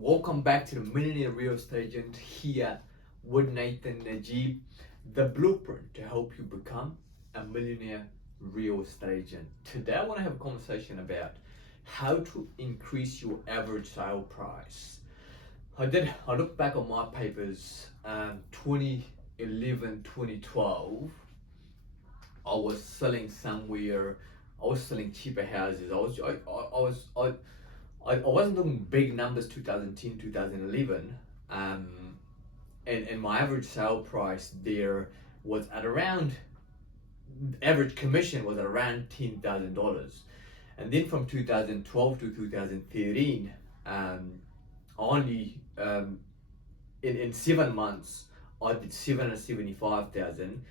Welcome back to the Millionaire Real Estate Agent here with Nathan Najib, the blueprint to help you become a millionaire real estate agent. Today I want to have a conversation about how to increase your average sale price. I looked back on my papers, 2011, 2012. I was selling cheaper houses. I wasn't doing big numbers 2010, 2011, and my average sale price there was at around, average commission was at around $10,000. And then from 2012 to 2013, only in 7 months, I did 775,000,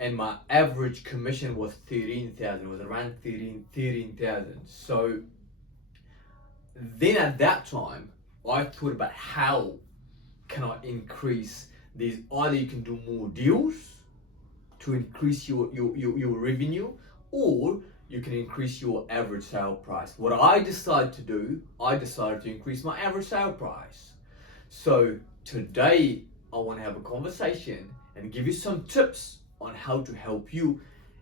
and my average commission was 13,000. Was around 13,000. So then at that time, I thought about how can I increase these. Either you can do more deals to increase your revenue, or you can increase your average sale price. What I decided to do, I decided to increase my average sale price. So today I want to have a conversation and give you some tips on how to help you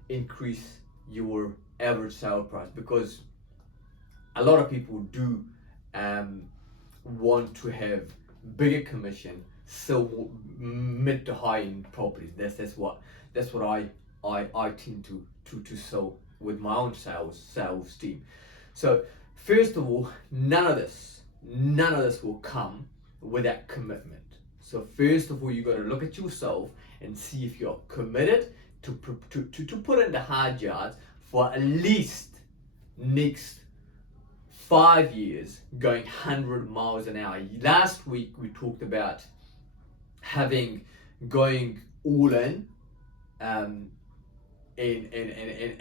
increase your average sale price, because a lot of people do want to have bigger commission, so mid to high end properties. That's what I tend to sell with my own sales team. So first of all, none of this will come without commitment. So first of all, you got to look at yourself and see if you're committed to put in the hard yards for at least next 5 years going 100 miles an hour. Last week we talked about going all in, and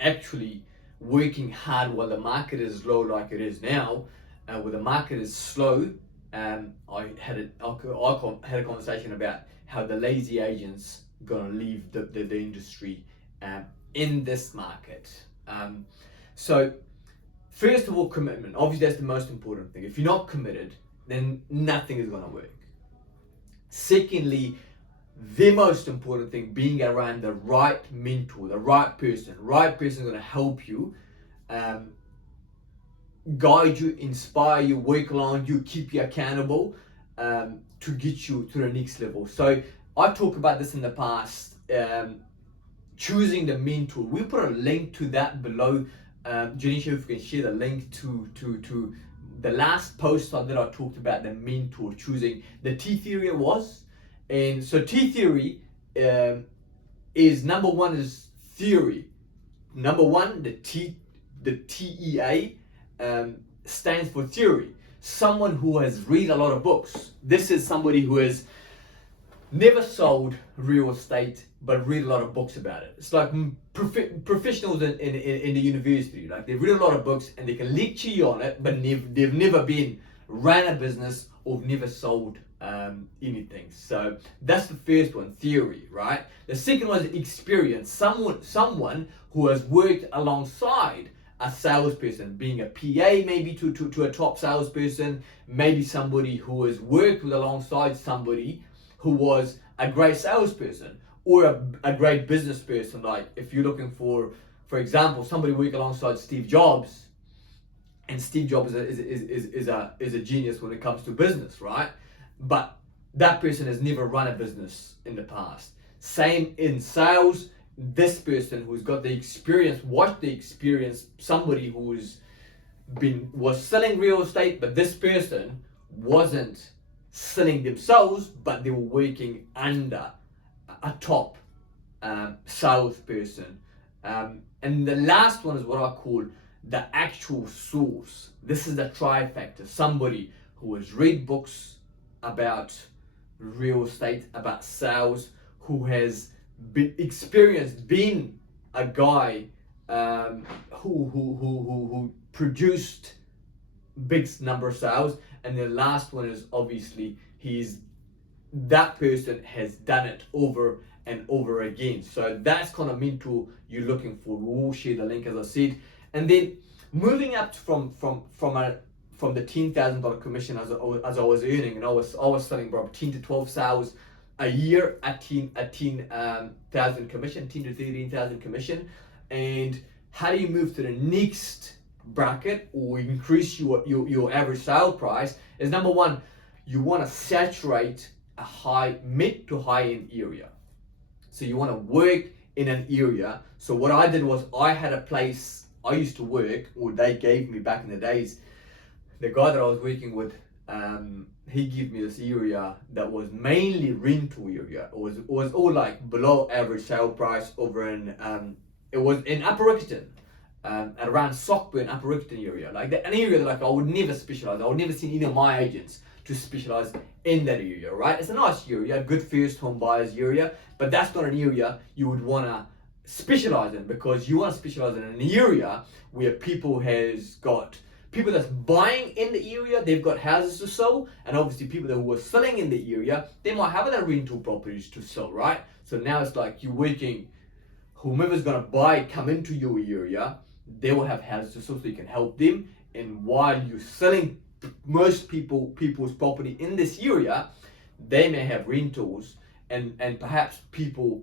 actually working hard while the market is low like it is now. When the market is slow, I had a conversation about how the lazy agents gonna leave the industry in this market. So first of all, commitment. Obviously, that's the most important thing. If you're not committed, then nothing is gonna work. Secondly, the most important thing, being around the right mentor, the right person. Right person is gonna help you, guide you, inspire you, work along you, keep you accountable, to get you to the next level. So I talked about this in the past, choosing the mentor. We put a link to that below. Janisha, if you can share the link to the last post that I talked about the mentor, choosing the T theory it was. And so T theory is number one is theory. Number one, the TEA stands for theory. Someone who has read a lot of books. This is somebody who has never sold real estate but read a lot of books about it. It's like professionals in the university. Like they read a lot of books and they can lecture you on it, but they've never ran a business or never sold anything. So that's the first one, theory, right? The second one is experience. Someone who has worked alongside a salesperson, being a PA maybe to a top salesperson, maybe somebody who has worked alongside somebody who was a great salesperson or a great business person. Like if you're looking for example, somebody work alongside Steve Jobs, and Steve Jobs is a genius when it comes to business, right? But that person has never run a business in the past. Same in sales. This person who's got the experience, somebody who's was selling real estate, but this person wasn't selling themselves, but they were working under a top salesperson. And the last one is what I call the actual source. This is the trifecta. Somebody who has read books about real estate, about sales, who has been experienced, being a guy who produced big number of sales. And the last one is obviously that person has done it over and over again. So that's kind of mentor you're looking for. We'll share the link, as I said. And then moving up from a from the $10,000 commission as I was earning, and I was selling bro 10 to 12 sales a year at 10,000 commission, 10 to 13,000 commission. And how do you move to the next bracket or increase your average sale price? Is number one, you want to saturate a mid to high end area. So you want to work in an area. So what I did was I had a place I used to work, or they gave me back in the days. The guy that I was working with, he gave me this area that was mainly rental area. It was all like below average sale price over in it was in Upper Rickerton, at around Sockburn, Upper Rickerton area. Like an area that like I would never specialize. I would never see any of my agents to specialize in that area, right? It's a nice area, good first home buyers area, but that's not an area you would want to specialize in, because you want to specialize in an area where people that's buying in the area, they've got houses to sell, and obviously people that who are selling in the area, they might have other rental properties to sell, right? So now it's like you're working, whomever's gonna come into your area, they will have houses to sell, so you can help them. And while you're selling most people's property in this area, they may have rentals and perhaps people,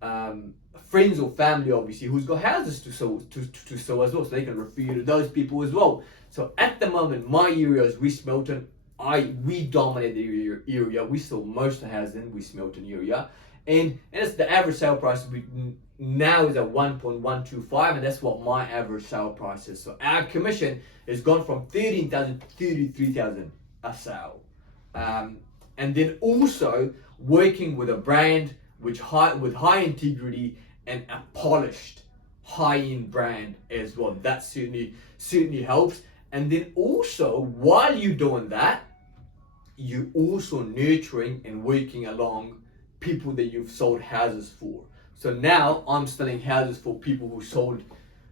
friends or family obviously, who's got houses to sell as well, so they can refer you to those people as well. So at the moment, my area is West Milton. We dominate the area. We sell most of the houses in West Milton area, and it's the average sale price now is at 1.125, and that's what my average sale price is. So our commission has gone from 13,000 to 33,000 a sale, and then also working with a brand with high integrity and a polished high-end brand as well. That certainly helps. And then also, while you're doing that, you're also nurturing and working along people that you've sold houses for. So now I'm selling houses for people who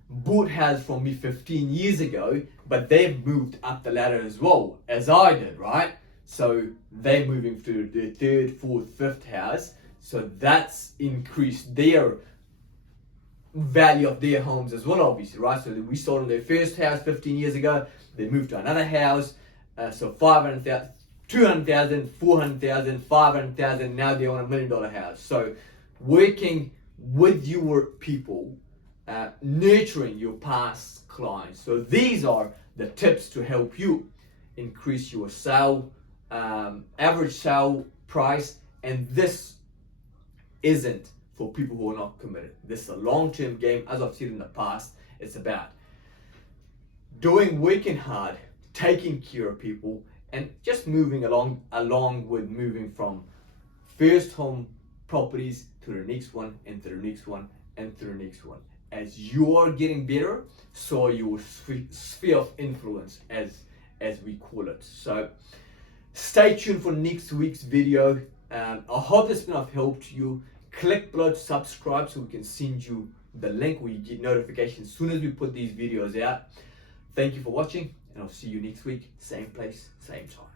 bought houses from me 15 years ago, but they've moved up the ladder as well as I did, right? So they're moving through their third, fourth, fifth house. So that's increased their value of their homes as well, obviously, right? So we sold them their first house 15 years ago, they moved to another house, so 500,000, 200,000, 400,000, 500,000, now they own $1 million house. So working with your people, nurturing your past clients. So these are the tips to help you increase your average sale price. And this isn't for people who are not committed. This is a long-term game. As I've said in the past, it's about working hard, taking care of people, and just moving along with moving from first home properties to the next one, and to the next one, and to the next one. As you are getting better, so your sphere of influence, as we call it. So stay tuned for next week's video. I hope this has been of help to you. Click below to subscribe so we can send you the link where you get notifications as soon as we put these videos out. Thank you for watching, and I'll see you next week, same place, same time.